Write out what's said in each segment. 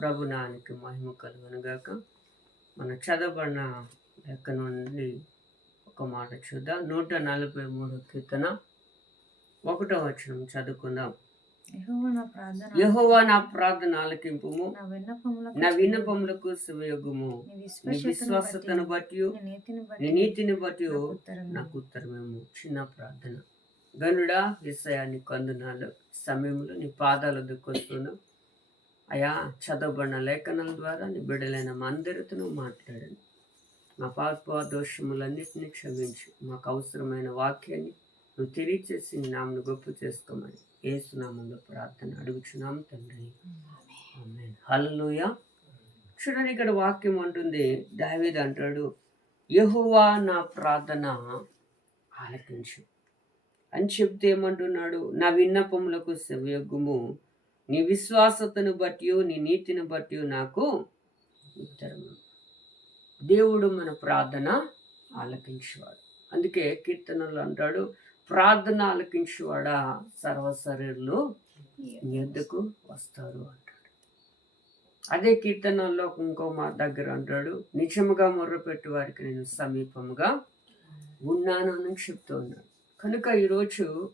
ప్రభునానికి మహిమ కలుగునుగాక మన చదవబడిన లెక్క నుండి ఒక మాట చూద్దాం. నూట నలభై మూడు కీర్తన ఒకటో వచనం చదువుకుందాం. యెహోవా నా ప్రార్థన యెహోవా నా ప్రార్థన ఆలకింపుము. నా విన్నపములకు శివయోగము నీ నీ విశ్వాసతను బట్టి నీ నీతిని బట్టి నాకు ఉత్తరము. నాకు ఉత్తరమేమో. చిన్న ప్రార్థన. గనుడా విషయాన్ని కొందనాలు సమయంలో నీ పాదాల దుక్కొస్తున్నాం అయా చదవబడిన లేఖనాల ద్వారా నీ బిడ్డలైన మా మాట్లాడండి మా పాప దోషములన్నింటినీ క్షమించి. మాకు అవసరమైన వాక్యాన్ని నువ్వు తెలియచేసి చేసి నామను గొప్ప చేసుకోమని ఏసునామంలో ప్రార్థన అడుగుచున్నాము తండ్రి. హలోయ చూడండి ఇక్కడ వాక్యం ఉంటుంది దావీద్ అంటాడు యహువా నా ప్రార్థన ఆలకించు. అని చెప్తే ఏమంటున్నాడు నా విన్నపములకు సవ్యగ్గుము నీ విశ్వాసతను బట్టి నీ నీతిని బట్టి నాకు ఉత్తరము దేవుడు మన ప్రార్థన ఆలకించేవాడు. అందుకే కీర్తనలు అంటాడు ప్రార్థన ఆలకించేవాడా సర్వశరీరులు? నీ వస్తారు అంటాడు. అదే కీర్తనల్లో ఇంకో మా దగ్గర అంటాడు నిజముగా మొర్రపెట్టు వారికి నేను సమీపముగా ఉన్నాను అని చెప్తూ ఉన్నాడు. కనుక ఈరోజు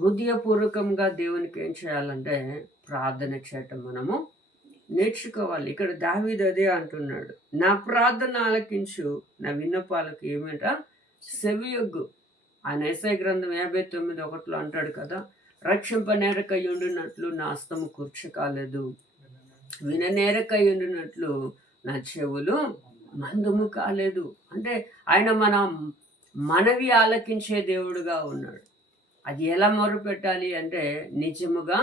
హృదయపూర్వకంగా దేవునికి ఏం చేయాలంటే ప్రార్థన చేయటం మనము నేర్చుకోవాలి. ఇక్కడ దావీద్ అదే అంటున్నాడు. నా ప్రార్థన ఆలకించు నా విన్నపాలకు ఏమిట? సెవియొగ్గు. ఆయన ఎస్ఐ గ్రంథం యాభై తొమ్మిది ఒకటిలో అంటాడు కదా రక్షింప ఉండినట్లు నా అస్తము కూర్చు కాలేదు ఉండినట్లు నా చెవులు మందుము కాలేదు. అంటే ఆయన మన మనవి ఆలకించే దేవుడుగా ఉన్నాడు. అది ఎలా మొరపెట్టాలి అంటే నిజముగా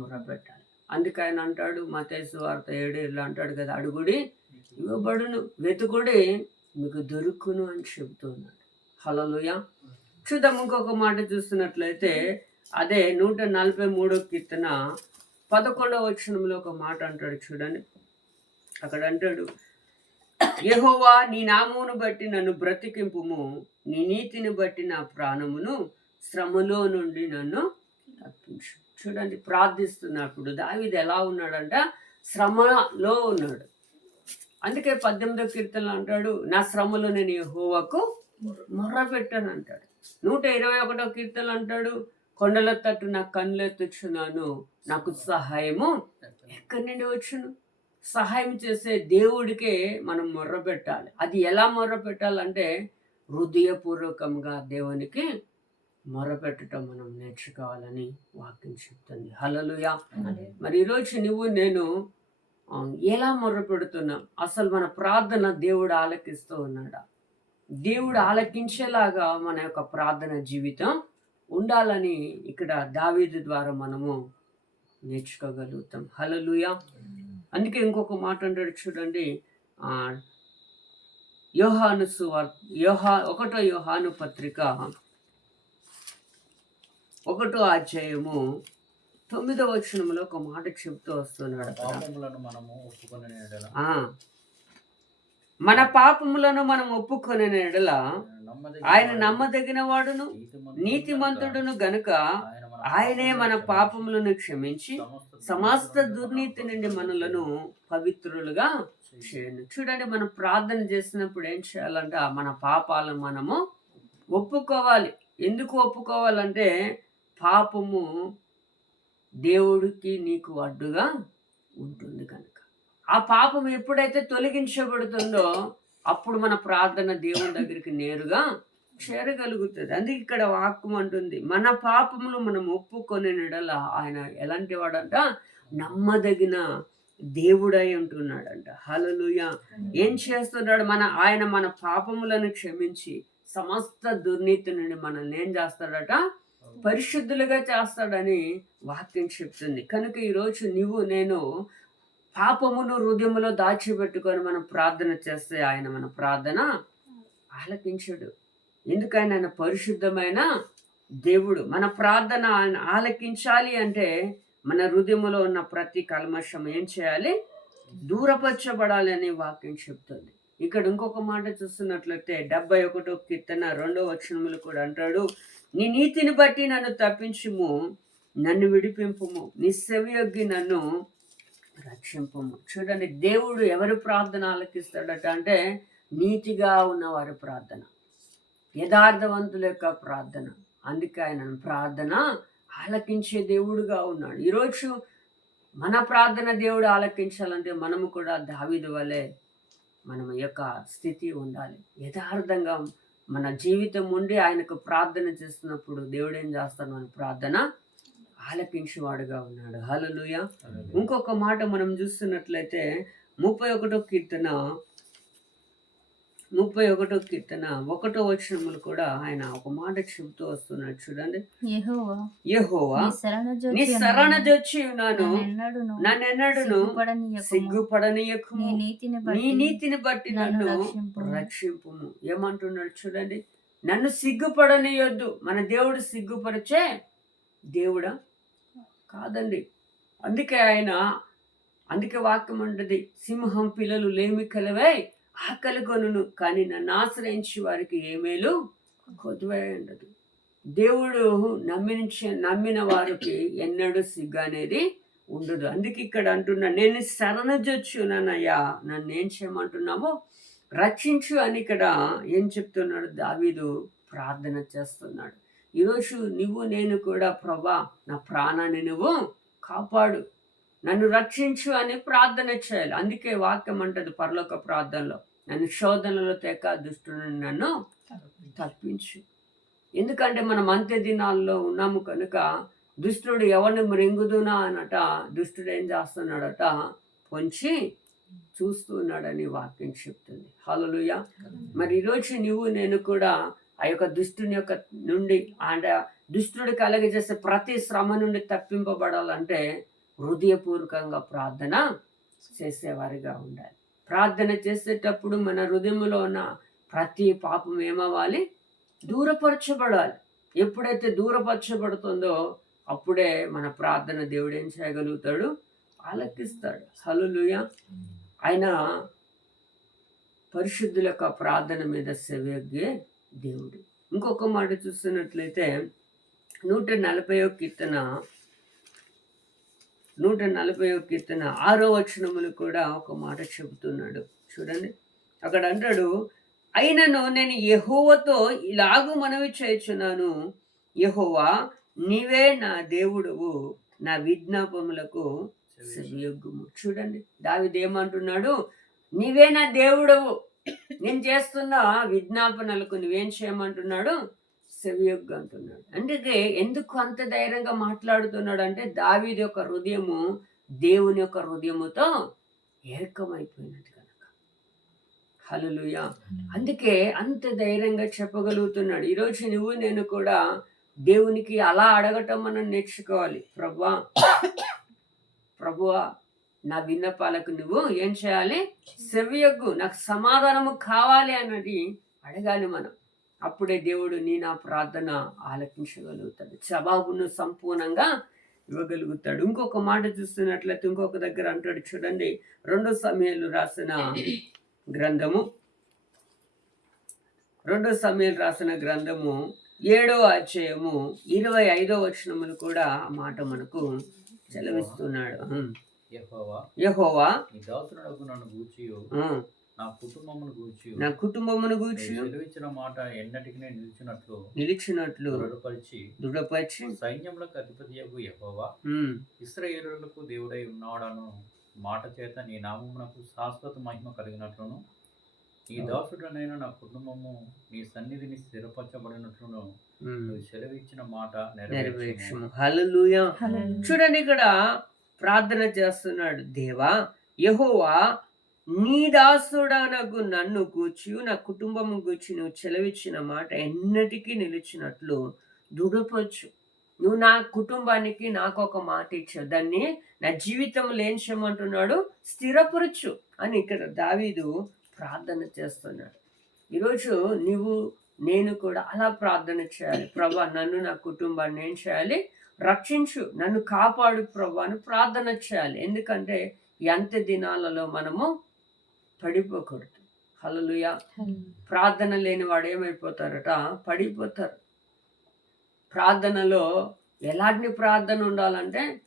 మొరపెట్టాలి. అందుకే ఆయన అంటాడు మతేసు వార్త ఏడు ఇలా అంటాడు కదా అడుగుడి ఇవ్వబడును వెతుకుడి మీకు దొరుకును అని చెబుతున్నాడు. హలోయ చూద్దాం ఇంకొక మాట చూస్తున్నట్లయితే అదే నూట నలభై మూడో కీర్తన పదకొండవ వచనంలో ఒక మాట అంటాడు చూడండి. అక్కడ అంటాడు యహోవా నీ నామమును బట్టి నన్ను బ్రతికింపుము నీ నీతిని బట్టి నా ప్రాణమును శ్రమలో నుండి నన్ను తప్పించు చూడండి ప్రార్థిస్తున్నప్పుడు దావిది ఎలా ఉన్నాడంట? శ్రమలో ఉన్నాడు. అందుకే పద్దెనిమిదో కీర్తనలు అంటాడు నా శ్రమలో నేను యహోవకు మొర్ర పెట్టాను అంటాడు నూట ఇరవై ఒకటో కీర్తనలు అంటాడు కొండల తట్టు నా కన్నులు ఎత్తుచున్నాను నాకు సహాయము ఎక్కడి నుండి వచ్చును? సహాయం చేసే దేవుడికే మనం మొర్ర పెట్టాలి అది ఎలా మొర్ర పెట్టాలంటే హృదయపూర్వకంగా దేవునికి మొర్ర పెట్టడం మనం నేర్చుకోవాలని వాక్యం చెప్తుంది. హలలుయా మరి ఈరోజు నువ్వు నేను ఎలా మొర్ర పెడుతున్నాం అసలు మన ప్రార్థన దేవుడు ఆలకిస్తూ ఉన్నాడా? దేవుడు ఆలకించేలాగా మన యొక్క ప్రార్థన జీవితం ఉండాలని ఇక్కడ దావీదు ద్వారా మనము నేర్చుకోగలుగుతాం. హలలుయా అందుకే ఇంకొక మాట అంటాడు చూడండి. యోహాను సువార్ యోహా ఒకటో యోహాను పత్రిక ఒకటో అధ్యాయము తొమ్మిదో వచనంలో ఒక మాట చెప్తూ వస్తున్నాడు మన పాపములను మనం ఒప్పుకొని ఎడల ఆయన నమ్మదగిన వాడును నీతిమంతుడు నీతిమంతుడును గనుక ఆయన మన పాపములను క్షమించి సమస్త దుర్నీతి నుండి మనలను పవిత్రులుగా చేయను. చూడండి మనం ప్రార్థన చేసినప్పుడు ఏం చేయాలంటే మన పాపాలను మనము ఒప్పుకోవాలి. ఎందుకు ఒప్పుకోవాలంటే పాపము దేవుడికి నీకు అడ్డుగా ఉంటుంది కనుక. ఆ పాపం ఎప్పుడైతే తొలగించబడుతుందో అప్పుడు మన ప్రార్థన దేవుని దగ్గరికి నేరుగా చేరగలుగుతుంది. అందుకే ఇక్కడ వాక్యం అంటుంది మన పాపములు మనం ఒప్పుకొని నెడల ఆయన ఎలాంటి వాడంట? నమ్మదగిన దేవుడై ఉంటున్నాడంట. హలలుయ ఏం చేస్తున్నాడు? మన ఆయన మన పాపములను క్షమించి సమస్త దుర్నీతి నుండి మనల్ని ఏం చేస్తాడట? పరిశుద్ధులుగా చేస్తాడని వాక్యం చెప్తుంది. కనుక ఈరోజు నువ్వు నేను పాపమును హృదయంలో దాచిపెట్టుకొని మనం ప్రార్థన చేస్తే ఆయన మన ప్రార్థన ఆలకించడు. ఎందుకని ఆయన పరిశుద్ధమైన దేవుడు? మన ప్రార్థన ఆయన ఆలకించాలి అంటే మన హృదయములో ఉన్న ప్రతి కల్మషం ఏం చేయాలి? దూరపరచబడాలి వాక్యం చెప్తుంది. ఇక్కడ ఇంకొక మాట చూస్తున్నట్లయితే డెబ్బై ఒకటో కీర్తన రెండో వచనములు కూడా అంటాడు. నీ నీతిని బట్టి నన్ను తప్పించుము నన్ను విడిపింపుము. నీ సెవియొగ్గి నన్ను రక్షింపము. చూడండి దేవుడు ఎవరి ప్రార్థన ఆలకిస్తాడట అంటే నీతిగా ఉన్న వారి ప్రార్థన యథార్థవంతుల యొక్క ప్రార్థన. అందుకే ఆయన ప్రార్థన ఆలకించే దేవుడుగా ఉన్నాడు. ఈరోజు మన ప్రార్థన దేవుడు ఆలకించాలంటే మనము కూడా దావిది వలె మనం యొక్క స్థితి ఉండాలి. యథార్థంగా మన జీవితం ఉండి ఆయనకు ప్రార్థన చేస్తున్నప్పుడు దేవుడు ఏం చేస్తాడు మన ప్రార్థన? ఆలకించేవాడుగా ఉన్నాడు. హల్లెలూయ. ఇంకొక మాట మనం చూస్తున్నట్లయితే ముప్పై ఒకటో కీర్తన ముప్పై ఒకటో కీర్తన ఒకటో వచనములు కూడా ఆయన ఒక మాట చెబుతూ వస్తున్నాడు చూడండి. యెహోవా యెహోవా నీ శరణ జొచ్చి ఉన్నాను నన్నెన్నడును. సిగ్గుపడనీయకుము. నీ నీతిని బట్టి నన్ను. రక్షింపుము. ఏమంటున్నాడు చూడండి. నన్ను సిగ్గుపడనియొద్దు. మన దేవుడు సిగ్గుపరిచే దేవుడా? కాదండి. అందుకే ఆయన అందుకే వాక్యం ఉంటుంది సింహం పిల్లలు లేమి కలవై ఆకలిగొనును కానీ నన్ను ఆశ్రయించి వారికి ఏమేలు కొద్దువే ఉండదు దేవుడు నమ్మించ నమ్మిన వారికి ఎన్నడూ సిగ్గు అనేది ఉండదు. అందుకే ఇక్కడ అంటున్నా నేను శరణజొచ్చునయ్యా నన్ను ఏం చేయమంటున్నావో రక్షించు అని ఇక్కడ ఏం చెప్తున్నాడు దావీదు? ప్రార్థన చేస్తున్నాడు. ఈరోజు నువ్వు నేను కూడా ప్రభా నా ప్రాణాన్ని నువ్వు కాపాడు. నన్ను రక్షించు అని ప్రార్థన చేయాలి. అందుకే వాక్యం అంటది పరలోక ప్రార్థనలో. నన్ను శోధనలో తెక దుష్టుని నన్ను తప్పించు. ఎందుకంటే మనం అంత్య దినాల్లో ఉన్నాము కనుక దుష్టుడు ఎవరిని మృంగుదునా అనట దుష్టుడు ఏం చేస్తున్నాడట పొంచి చూస్తున్నాడని వాక్యం చెప్తుంది. హల్లెలూయా. మరి ఈరోజు నువ్వు నేను కూడా ఆ యొక్క దుష్టుని యొక్క నుండి అంటే దుష్టుడు కలగజేసే ప్రతి శ్రమ నుండి తప్పింపబడాలంటే హృదయపూర్వకంగా ప్రార్థన చేసేవారిగా ఉండాలి. ప్రార్థన చేసేటప్పుడు మన హృదయంలో ఉన్న ప్రతి పాపం ఏమవ్వాలి? దూరపరచబడాలి. ఎప్పుడైతే దూరపరచబడుతుందో అప్పుడే మన ప్రార్థన దేవుడు ఏం చేయగలుగుతాడు? ఆలకిస్తాడు. హలులుయ ఆయన పరిశుద్ధుల యొక్క ప్రార్థన మీద సెవెగ్గే దేవుడు. ఇంకొక మాట చూస్తున్నట్లయితే నూట నలభై కీర్తన నూట నలభై కీర్తన ఆరో వచనములు కూడా ఒక మాట చెబుతున్నాడు. చూడండి. అక్కడ అంటాడు అయినను నేను యహోవతో ఇలాగూ మనవి చేస్తున్నాను యహోవా నీవే నా దేవుడువు. నా విజ్ఞాపములకు సవియోగ్యము చూడండి. దావిది ఏమంటున్నాడు నీవే నా దేవుడవు. నేను చేస్తున్న విజ్ఞాపనలకు నువ్వేం చేయమంటున్నాడు? సెవియొగ్గు అంటున్నాడు. అందుకే ఎందుకు అంత ధైర్యంగా మాట్లాడుతున్నాడు అంటే దావీది యొక్క హృదయము దేవుని యొక్క హృదయముతో ఏకమైపోయినది కనుక. హలులుయ అందుకే అంత ధైర్యంగా చెప్పగలుగుతున్నాడు. ఈరోజు నువ్వు నేను కూడా దేవునికి అలా అడగటం మనం నేర్చుకోవాలి. ప్రభా ప్రభువా నా విన్నపాలకు నువ్వు ఏం చేయాలి? సెవియగ్గు నాకు సమాధానము కావాలి అన్నది అడగాలి మనం. అప్పుడే దేవుడు నీ నా ప్రార్థన ఆలకించగలుగుతాడు. జవాబును సంపూర్ణంగా ఇవ్వగలుగుతాడు. ఇంకొక మాట చూస్తున్నట్లయితే ఇంకొక దగ్గర అంటాడు చూడండి. రెండో సమయాలు రాసిన గ్రంథము. రెండో సమయాలు రాసిన గ్రంథము ఏడో అధ్యాయము ఇరవై ఐదో వచనములు కూడా ఆ మాట మనకు సెలవిస్తున్నాడు. యెహోవా. యెహోవా. నీ కుటుంబమును గూర్చియు నా కుటుంబమును గూర్చి సెలవిచ్చిన మాట ఎన్నటికి నేను నిలిచినట్లు నిలిచినట్లు దృఢపరిచి దృఢపరిచి సైన్యములకు అధిపతియగు యెహోవా ఇస్రాయేలులకు దేవుడై ఉన్నాడను మాట చేత నీ నామమునకు శాశ్వత మహిమ కలిగినట్లును. నీ దాసుడనైన నా కుటుంబము నీ సన్నిధిని స్థిరపరచబడినట్లును. సెలవిచ్చిన మాట నెరవేర్చుము. చూడండి ఇక్కడ ప్రార్థన చేస్తున్నాడు దేవా యహోవా నీ దాసుడనగు నన్ను గూర్చి నా కుటుంబం గూర్చి నువ్వు చెలవిచ్చిన మాట ఎన్నటికీ నిలిచినట్లు దుడపచ్చు. నువ్వు నా కుటుంబానికి నాకు ఒక మాట ఇచ్చావు. దాన్ని నా జీవితంలో ఏం చేయమంటున్నాడు స్థిరపరచు అని ఇక్కడ దావీదు ప్రార్థన చేస్తున్నాడు. ఈరోజు నువ్వు నేను కూడా అలా ప్రార్థన చేయాలి. ప్రభా నన్ను నా కుటుంబాన్ని ఏం చేయాలి? రక్షించు. నన్ను కాపాడు ప్రభా అని ప్రార్థన చేయాలి. ఎందుకంటే ఈ అంత్య దినాలలో మనము పడిపోకూడదు. హల్లెలూయా. ప్రార్థన లేని వాడు ఏమైపోతారట? పడిపోతారు. ప్రార్థనలో ఎలాంటి ప్రార్థన ఉండాలంటే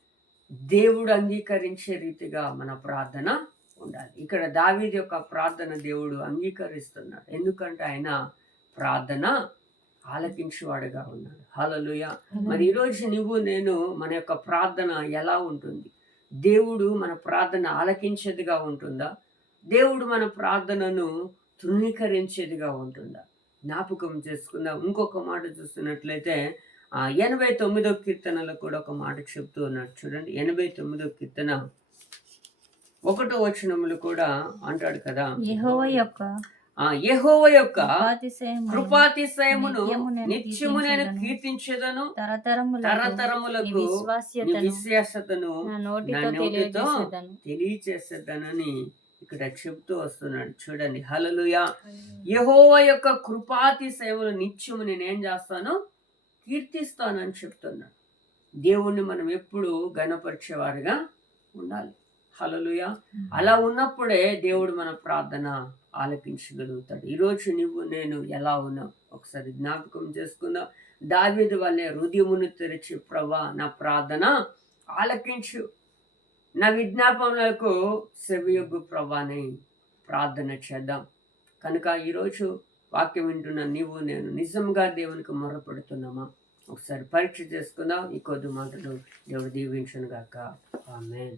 దేవుడు అంగీకరించే రీతిగా మన ప్రార్థన ఉండాలి. ఇక్కడ దావీది యొక్క ప్రార్థన దేవుడు అంగీకరిస్తున్నాడు ఎందుకంటే ఆయన ప్రార్థన ఆలకించేవాడుగా ఉన్నాడు. హలలుయ మరి ఈరోజు నువ్వు నేను మన యొక్క ప్రార్థన ఎలా ఉంటుంది? దేవుడు మన ప్రార్థన ఆలకించేదిగా ఉంటుందా? దేవుడు మన ప్రార్థనను తృణీకరించేదిగా ఉంటుందా? జ్ఞాపకం చేసుకుందాం. ఇంకొక మాట చూస్తున్నట్లయితే ఆ, ఎనభై తొమ్మిదో కీర్తనలో కూడా ఒక మాట చెప్తూ ఉన్నాడు. చూడండి ఎనభై తొమ్మిదో కీర్తన. ఒకటో వచనములు కూడా అంటాడు కదా. యెహోవా యొక్క ఆ యెహోవ యొక్క కృపాతిశయమును నిత్యము నేను కీర్తించెదను. తరతరములకు విశ్వాస్యతను విశ్వాసతను తెలియచేసేదనని ఇక్కడ చెప్తూ వస్తున్నాడు. చూడండి. హలలుయా యహోవ యొక్క కృపాతిశయములు నిత్యము నేనేం చేస్తాను? కీర్తిస్తానని చెప్తున్నాడు. దేవుణ్ణి మనం ఎప్పుడు గణపరిచేవారుగా ఉండాలి. హలలుయా అలా ఉన్నప్పుడే దేవుడు మన ప్రార్థన ఆలకించగలుగుతాడు. ఈరోజు నువ్వు నేను ఎలా ఉన్నావు? ఒకసారి జ్ఞాపకం చేసుకుందాం. దావీదు వల్లే హృదయమును తెరిచి ప్రభా నా ప్రార్థన ఆలకించు. నా విజ్ఞాపనలకు సెవియొగ్గు ప్రభాని ప్రార్థన చేద్దాం. కనుక ఈరోజు వాక్యం వింటున్న నీవు నేను నిజంగా దేవునికి మొరపెడుతున్నామా? ఒకసారి పరీక్ష చేసుకుందాం. ఈ కొద్ది మాటలు దేవుడు దీవించను గాక ఆమెన్.